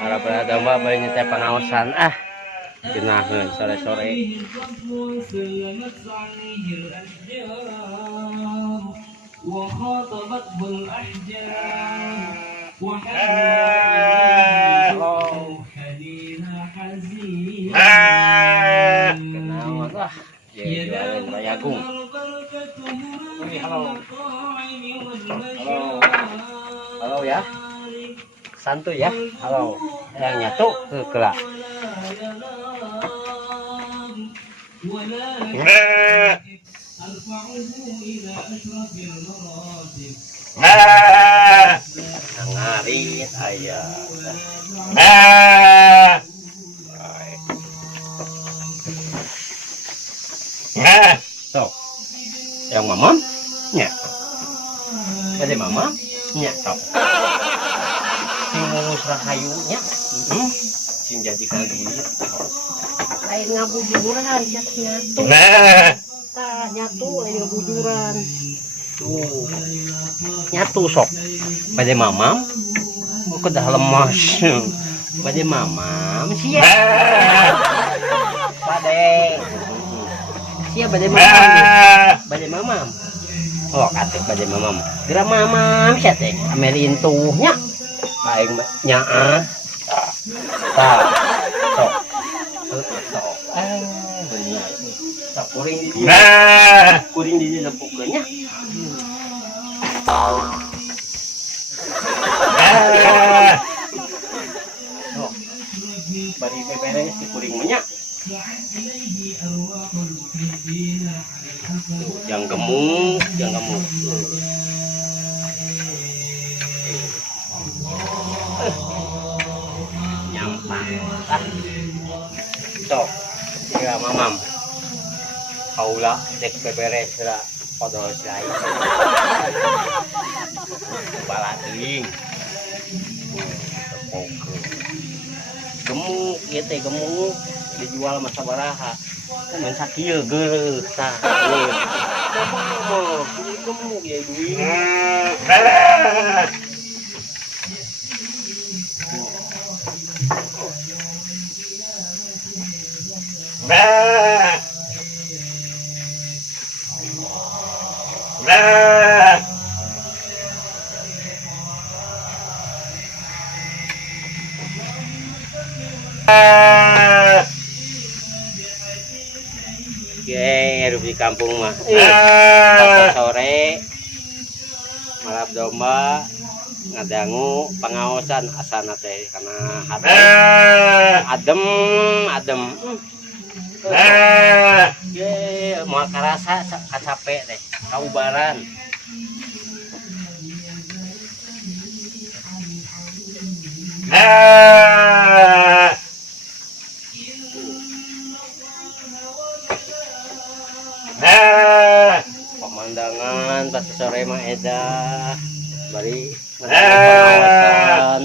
Para domba beli teh pengawasan genaheun sore-sore. Kenaon lah, jualan bayagung. Halo. Halo. Halo ya. Santuy ya. Halo. Yang nyatu kelak. Ngarit ayah. Sok. Yang mamam? Nya. Ada mamam? Nya, sok. Sing ngurus rahayunya. Sing jadikan duit. Lain ngabujuran nyatu. Tah nyatu lain ngabujuran. Tuh. Nyatu sok. Pada mamam udah lemas. Pada mamam sia. Sia pada mamam. Pada mamam. Oh katek pada mamam. Geura mamam sia teh amelin tuhnya. Aing nyaa. Tah. Sok. Bener. Tak kuring di dia. Kuring di dia lepuknya. Bari beberes di kuring minyak. Yang gemuk, yang gemuk. Nyampang. Tok. Ya mamam. Kaula dek beberes lah podol saya. Bala teuing. Gemuk ieu teh gemuk dijual mah sabaraha. Mun sakieu geureuh tah. Gemuk ya duit. Hidup di kampung mah sore malap domba ngadangu pengawasan asana teh karena adem mau karasa capek teh kaubaran pemandangan pas sore mah edah bari pengawasan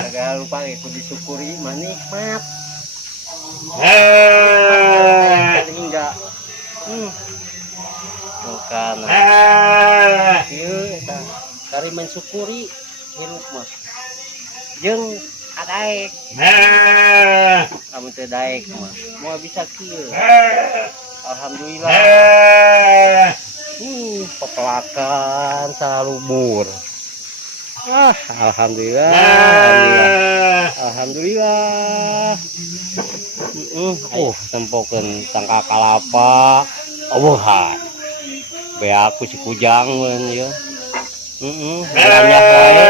agak lupa ikut disyukuri manikmat hingga bukan kari mensyukuri hirup mah jeung adaek kamu teh daek mah mau bisa kieu alhamdulillah pepelakan salubur alhamdulillah tempokeun tangka kalapa eueuhan be aku si kujang mun ieu banyak wae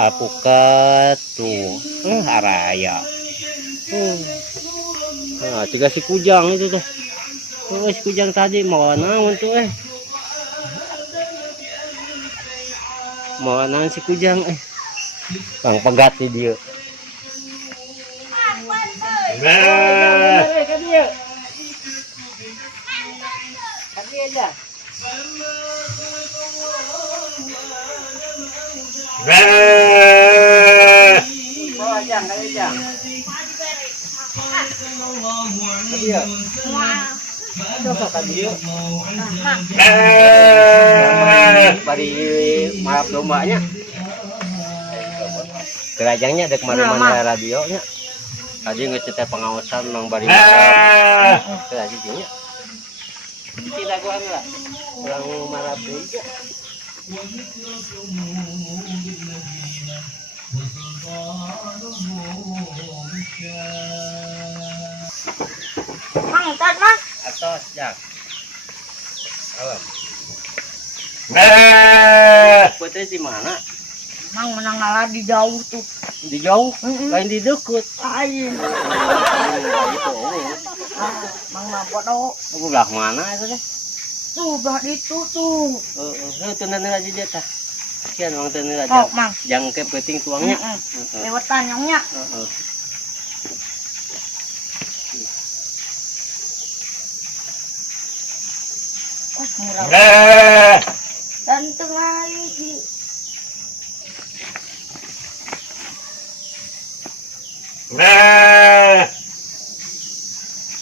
apukat tuh haraya nah ciga si kujang itu tuh si kujang tadi mau naon tuh mau naon si kujang bang pegat di dia Dia. Wah. Coba kan dia. Mang. Bari maaf dombanya. Kerajangnya ada kemana-mana radionya. Tadi ngecete pengawasan nang bari maaf. Kerajangnya. Tidak gua enggak. Orang marah juga. Mang, tat mang. Atas jak. Alam. Putri di mana? Mang menang ngalah di jauh tuh. Di jauh, lain di dekat. Lain. Itu. Mang mabot oh. Aku belah mana itu deh? Tuh, bah itu tuh. Itu nanti aja dia tah. Kian orang nanti aja. Oh, Mang. Yang ke penting tuangnya. Lewatan nyongnya. Oh, murah. Dan tengah lagi.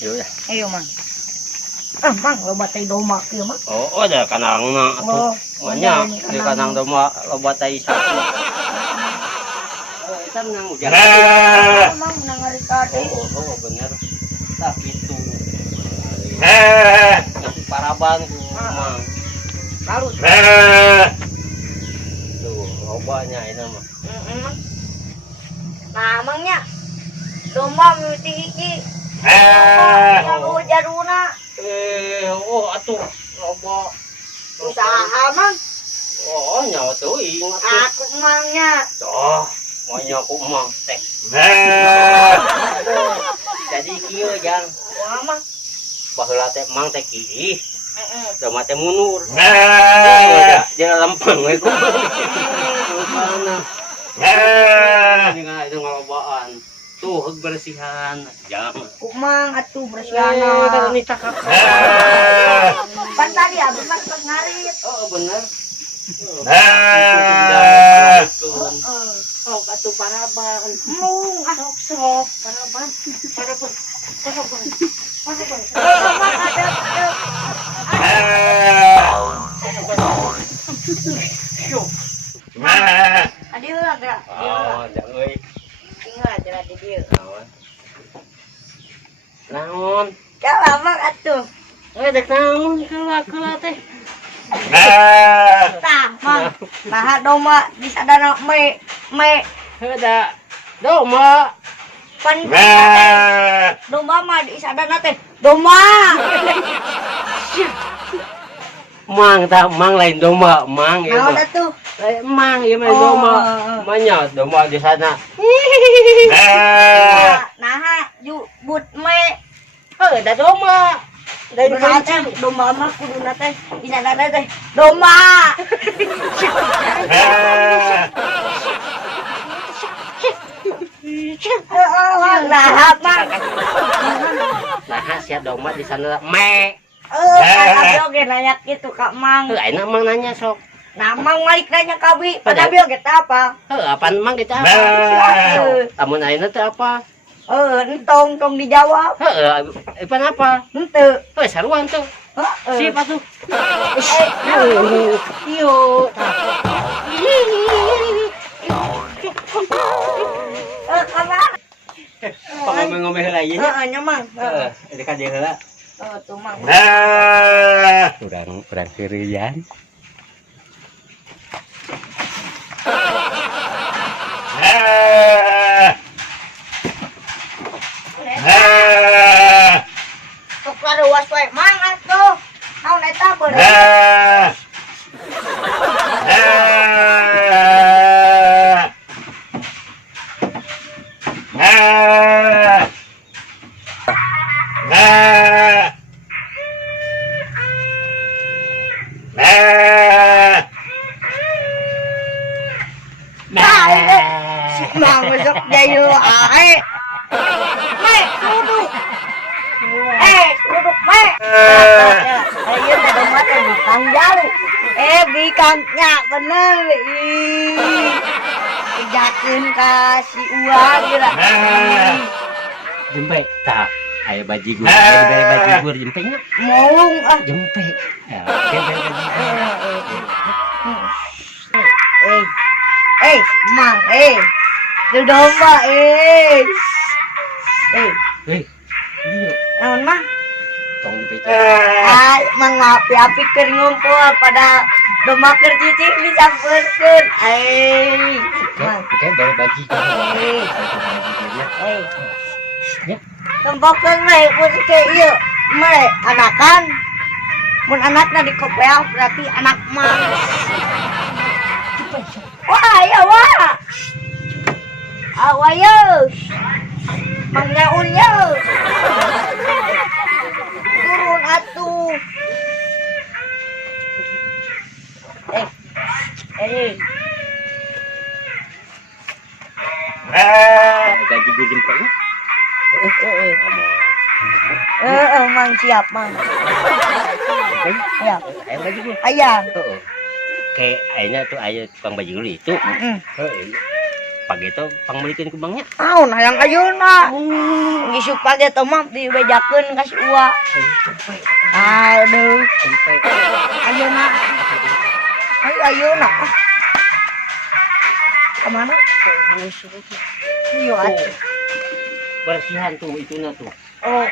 Yaudah. Ayo, Mang. Mang, lo batai domba kieu, Mang. Oh, ada kanangna atuh. Banyak di kanang domba loba tai satu. Eta menang ujang. Mang menang hari tadi. Oh, bener. Tah kitu. Paraban ku Mang. Lalu. Tuh, lobanya ini mah. Nah, Mangnya. Domba mimiti hiji. Yang jaruna. Oh, atuh loba Usaha, Mang. oh nyawa tuh ingat tuh Aku Mangnya. toh maunya aku mang teh jadi kieu jang Wah, Mang. baheula teh mang teh kiih sama teh munur jangan lempeng we ku mana itu ngalobaan tuh bersihan jam Mang atuh bersiana. kalau nita kakak Pan tadi abis masuk ngarit. oh bener Oh, atuh paraban. Mung, sok paraban. Paraban. Adi heula gerak. oh jang euy Tinggal aja di dieu. naon Kalah Mang atuh. dek naon keula teh Tah, Mang. Nah, domba di sadana me heuda domba pan domba mah di sadana teh domba. mang tak mang lain domba mang ya Naon mah atuh? mang ieu mah domba manya domba di sana Nah, but me heuda domba lain berarti domba mah kuduna teh di sadana teh domba. Nah, Mang. nah sia domba di sana me Kan abi oge nanya kitu Kak Mang. enak mang nanya sok Nah, Mang malik nanya ka abi, pan abi oge teh apa? apaan mang kita apa amun ayeuna teh apa Entong tong dijawab. apaan apa Henteu. saruan tuh Heeh. sip atuh Iyo. Apa? ngomong-ngomong heula ieu nya Nya Mang. heeh ka dieu heula Tuh Mang. kurang kirian Tuk laruas wae Mang atuh. Naon eta beureuh? Mang besok jayu ae. Me, duduk. Duduk me. Ayo teh domba teh bikang jauh. Bikangnya bener. Jakeun ka si uang geura. jembe tak Ayo bajigur, ayo bajigur jempenya. Mau ah. Jempe. Ya, oke bajigur. Mang, itu domba, Iya. naon mah? Tong dipecat. Mang api-api keur ngumpul pada domba keur cicing disampeurkeun. Mang, Oke, baru bajigur. Ya. tempokeun we mun teu ieu, me anakan. Mun anakna dikopeang berarti anak mang. Wah, ya wah. Awayo. Mang Yaun yo. Turun atuh. Bajigur jempenya. Mang siap, Mang. Ya. Ayo bajigur. Ayah. Kayak ayahnya tuh ayah tukang bajigur itu. Pagi itu pangbalikin ke bangnya. Naon hayang ayeuna. Geus page teh mah dibejakeun ka si Uwa. Aduh, Sampai ayeuna. Ayeuna. Kemana? Iya atuh. bersihan tuh itunya tuh. Oh,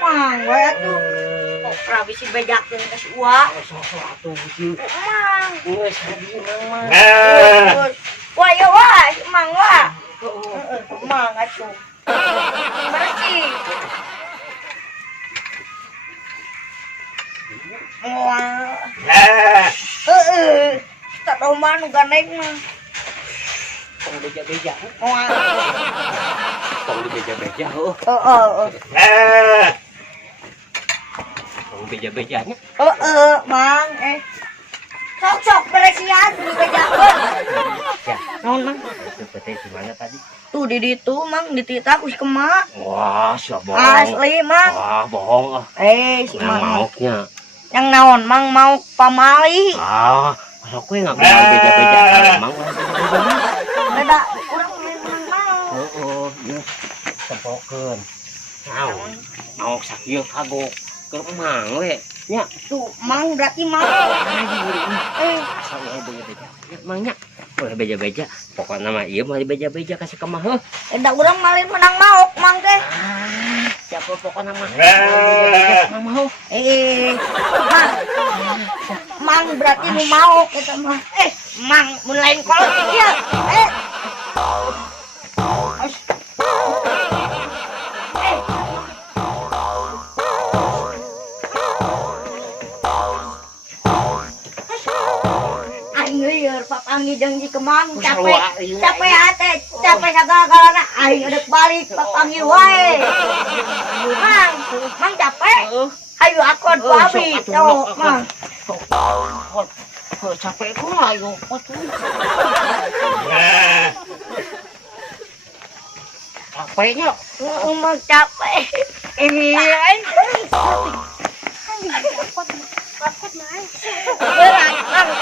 Mang, we atuh. Oh, pra bisi bejakeun ka si Uwa. Sok atuh bisi. Mang. Geus hadi Mang. Wah, ya wah, Mang wah. Mang atuh. Bersih. Wah. Tak domba nu gandeng mah. Tong beja-beja. Wah. Tong beja-beja. Tong beja-bejanya. Mang sok bersihan dibejakeun. Ya, Naon, Mang? itu pete di mana tadi? Tuh di ditu, Mang, dititah ku si Kema. Wah, siapa bohong. Asli, Mang. Wah, bohong ah. Si Yang Mang. mauknya. Yang naon, Mang mau pamali. Masa kue nggak kenal beja-beja emang Beda, kurang menang mau. iya. Tempokeun. Naon? Mau sakieu kagok keur emang we. Nya, Tuh, Mang berarti mau. asal we beja-beja. Ya, mangnya. Boleh beja-beja. Pokoknya mah ieu mah beja-beja kasih ka mah heuh. Eda urang malin menang mau, Mang teh. Siapa pokoknya mah beja-beja mah mau. Mang. Mang berarti nu mau kita mah. Mang mun lain kolot ieu. Aing lieur papanggih jeung si Kemang capek hate capek sagala-galana aing edek balik papanggih wae. Mang capek. Ayo akon ku abi. Tuh, Mang. Capek ku ayo atuh. Capeknya Mang capek. Berat, Mang.